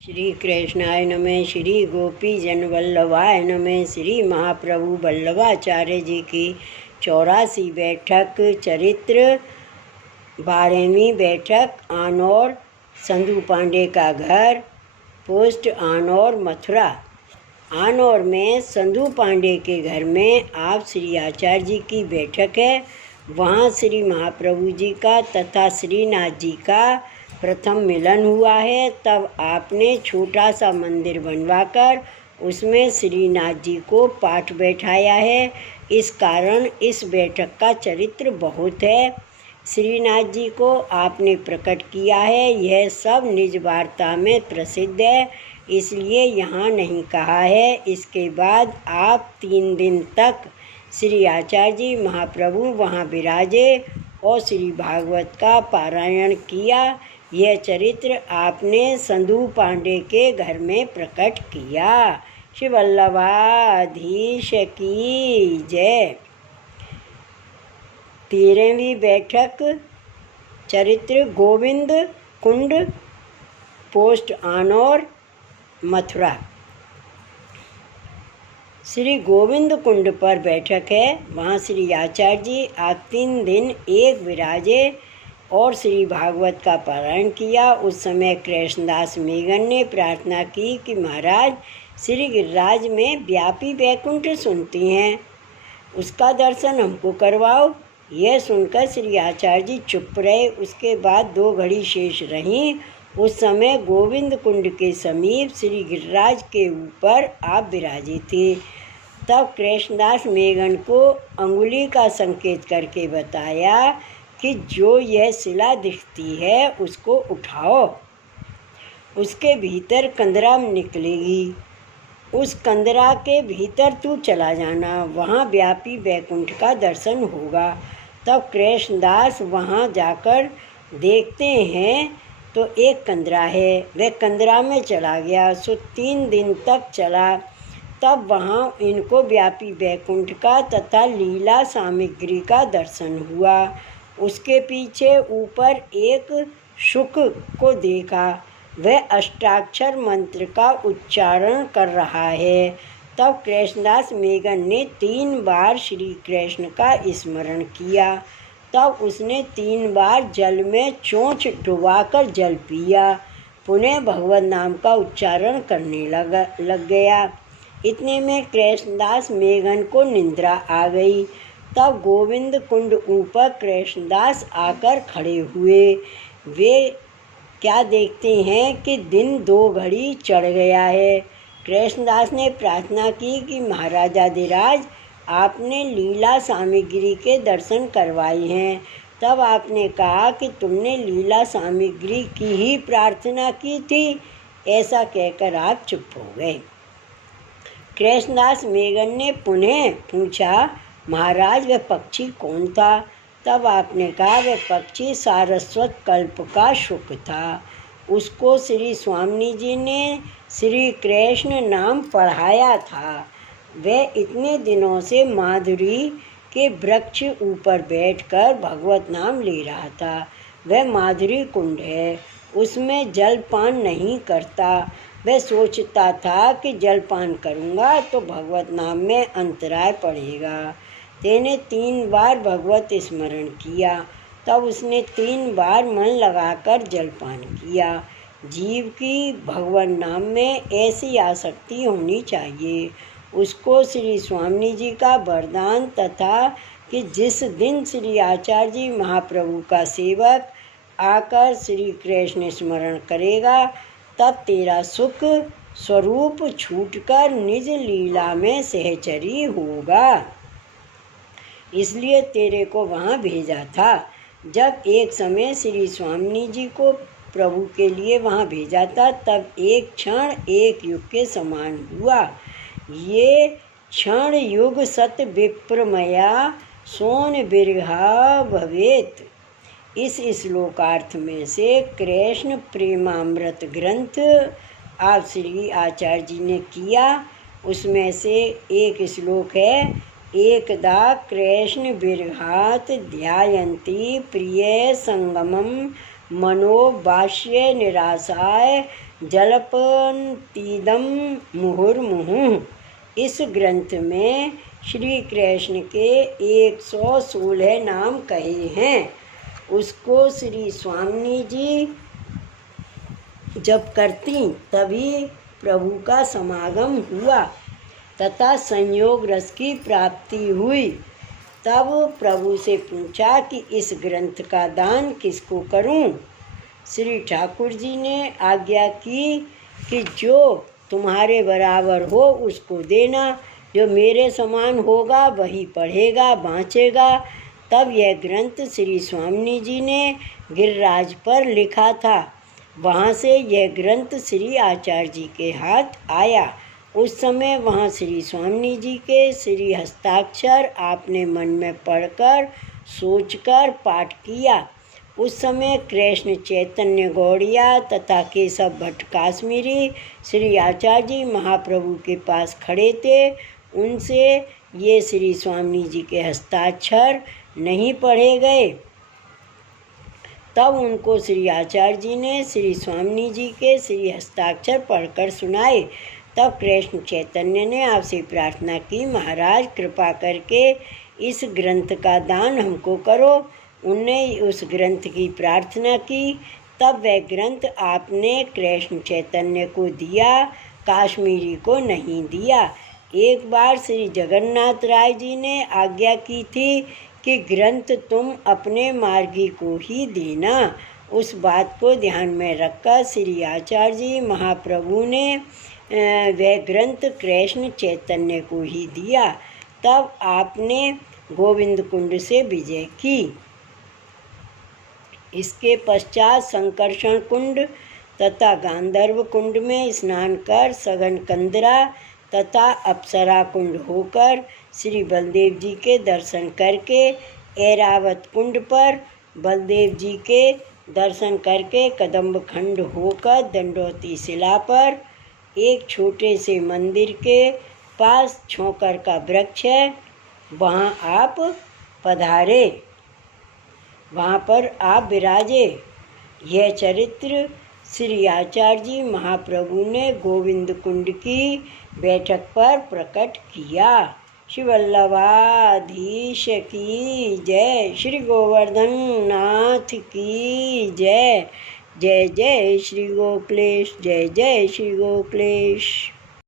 श्री कृष्णाय नमः। श्री गोपी जन वल्लभाय नमः। श्री महाप्रभु वल्लभाचार्य जी की 84 बैठक चरित्र 12वीं बैठक आनौर संधू पांडे का घर पोस्ट आनौर मथुरा। आनौर में संधू पांडे के घर में आप श्री आचार्य जी की बैठक है। वहाँ श्री महाप्रभु जी का तथा श्रीनाथ जी का प्रथम मिलन हुआ है। तब आपने छोटा सा मंदिर बनवाकर उसमें श्रीनाथ जी को पाठ बैठाया है। इस कारण इस बैठक का चरित्र बहुत है। श्रीनाथ जी को आपने प्रकट किया है। यह सब निज वार्ता में प्रसिद्ध है, इसलिए यहाँ नहीं कहा है। इसके बाद आप 3 दिन तक श्री आचार्य जी महाप्रभु वहाँ विराजे और श्री भागवत का पारायण किया। यह चरित्र आपने संधू पांडे के घर में प्रकट किया। श्री वल्लभाधीश की जय। 13वीं बैठक चरित्र गोविंद कुंड पोस्ट आनौर मथुरा। श्री गोविंद कुंड पर बैठक है। वहाँ श्री आचार्य जी आज 3 दिन एक विराजे और श्री भागवत का पारायण किया। उस समय कृष्णदास मेघन ने प्रार्थना की कि महाराज श्री गिरिराज में व्यापी वैकुंठ सुनती हैं, उसका दर्शन हमको करवाओ। यह सुनकर श्री आचार्य जी चुप रहे। उसके बाद 2 घड़ी शेष रहीं। उस समय गोविंद कुंड के समीप श्री गिरिराज के ऊपर आप विराजे थे। तब कृष्णदास मेघन को अंगुली का संकेत करके बताया कि जो यह शिला दिखती है उसको उठाओ, उसके भीतर कंदरा निकलेगी, उस कंदरा के भीतर तू चला जाना, वहाँ व्यापी वैकुंठ का दर्शन होगा। तब कृष्णदास वहाँ जाकर देखते हैं तो एक कंदरा है। वह कंदरा में चला गया। सो 3 दिन तक चला। तब वहाँ इनको व्यापी वैकुंठ का तथा लीला सामग्री का दर्शन हुआ। उसके पीछे ऊपर एक शुक को देखा, वह अष्टाक्षर मंत्र का उच्चारण कर रहा है। तब कृष्णदास मेघन ने 3 बार श्री कृष्ण का स्मरण किया। तब उसने 3 बार जल में चोंच डुबाकर जल पिया। पुनः भगवत नाम का उच्चारण करने लग गया। इतने में कृष्णदास मेघन को निद्रा आ गई। तब गोविंद कुंड ऊपर कृष्णदास आकर खड़े हुए। वे क्या देखते हैं कि दिन 2 घड़ी चढ़ गया है। कृष्णदास ने प्रार्थना की कि महाराजाधिराज आपने लीला सामग्री के दर्शन करवाए हैं। तब आपने कहा कि तुमने लीला सामग्री की ही प्रार्थना की थी। ऐसा कहकर आप चुप हो गए। कृष्णदास मेघन ने पुनः पूछा, महाराज वह पक्षी कौन था? तब आपने कहा वह पक्षी सारस्वत कल्प का शुक था। उसको श्री स्वामी जी ने श्री कृष्ण नाम पढ़ाया था। वह इतने दिनों से माधुरी के वृक्ष ऊपर बैठकर भगवत नाम ले रहा था। वह माधुरी कुंड है, उसमें जलपान नहीं करता। वह सोचता था कि जलपान करूँगा तो भगवत नाम में अंतराय पड़ेगा। तेने 3 बार भगवत स्मरण किया। तब उसने 3 बार मन लगाकर जलपान किया। जीव की भगवान नाम में ऐसी आसक्ति होनी चाहिए। उसको श्री स्वामी जी का वरदान तथा कि जिस दिन श्री आचार्य जी महाप्रभु का सेवक आकर श्री कृष्ण स्मरण करेगा तब तेरा सुख स्वरूप छूटकर निज लीला में सहचरी होगा। इसलिए तेरे को वहाँ भेजा था। जब एक समय श्री स्वामी जी को प्रभु के लिए वहाँ भेजा था तब एक क्षण एक युग के समान हुआ। ये क्षण युग सत विप्रमया सोन बिरहा भवेत। इस श्लोकार्थ में से कृष्ण प्रेमामृत ग्रंथ आप श्री आचार्य जी ने किया। उसमें से एक श्लोक है, एकदा कृष्ण बिरहात ध्यायन्ति प्रिय संगमम मनोबाष्य निराशाय जलपन्तीदम मुहुर्मुहुः। इस ग्रंथ में श्री कृष्ण के 116 नाम कहे हैं। उसको श्री स्वामी जी जब करती तभी प्रभु का समागम हुआ तथा संयोग रस की प्राप्ति हुई। तब प्रभु से पूछा कि इस ग्रंथ का दान किसको करूं? श्री ठाकुर जी ने आज्ञा की कि जो तुम्हारे बराबर हो उसको देना, जो मेरे समान होगा वही पढ़ेगा बाँचेगा। तब यह ग्रंथ श्री स्वामी जी ने गिरिराज पर लिखा था। वहाँ से यह ग्रंथ श्री आचार्य जी के हाथ आया। उस समय वहाँ श्री स्वामी जी के श्री हस्ताक्षर आपने मन में पढ़कर सोचकर पाठ किया। उस समय कृष्ण चैतन्य गौड़िया तथा केशव भट्ट काश्मीरी श्री आचार्य जी महाप्रभु के पास खड़े थे। उनसे ये श्री स्वामी जी के हस्ताक्षर नहीं पढ़े गए। तब उनको श्री आचार्य जी ने श्री स्वामी जी के श्री हस्ताक्षर पढ़कर सुनाए। तब कृष्ण चैतन्य ने आपसे प्रार्थना की, महाराज कृपा करके इस ग्रंथ का दान हमको करो। उनने उस ग्रंथ की प्रार्थना की। तब वह ग्रंथ आपने कृष्ण चैतन्य को दिया, काश्मीरी को नहीं दिया। एक बार श्री जगन्नाथ राय जी ने आज्ञा की थी कि ग्रंथ तुम अपने मार्गी को ही देना। उस बात को ध्यान में रखकर श्री आचार्य जी महाप्रभु ने वह ग्रंथ कृष्ण चैतन्य को ही दिया। तब आपने गोविंद कुंड से विजय की। इसके पश्चात संकर्षण कुंड तथा गांधर्व कुंड में स्नान कर सघन कंदरा तथा अप्सरा कुंड होकर श्री बलदेव जी के दर्शन करके ऐरावत कुंड पर बलदेव जी के दर्शन करके कदम्ब खंड होकर दंडौती शिला पर एक छोटे से मंदिर के पास छोकर का वृक्ष है, वहाँ आप पधारे, वहाँ पर आप विराजे। यह चरित्र श्री आचार्य जी महाप्रभु ने गोविंद कुंड की बैठक पर प्रकट किया। श्री वल्लभाधीश की जय। श्री गोवर्धन नाथ की जय। जय जय श्री गोकुलेश। जय जय श्री गोकुलेश।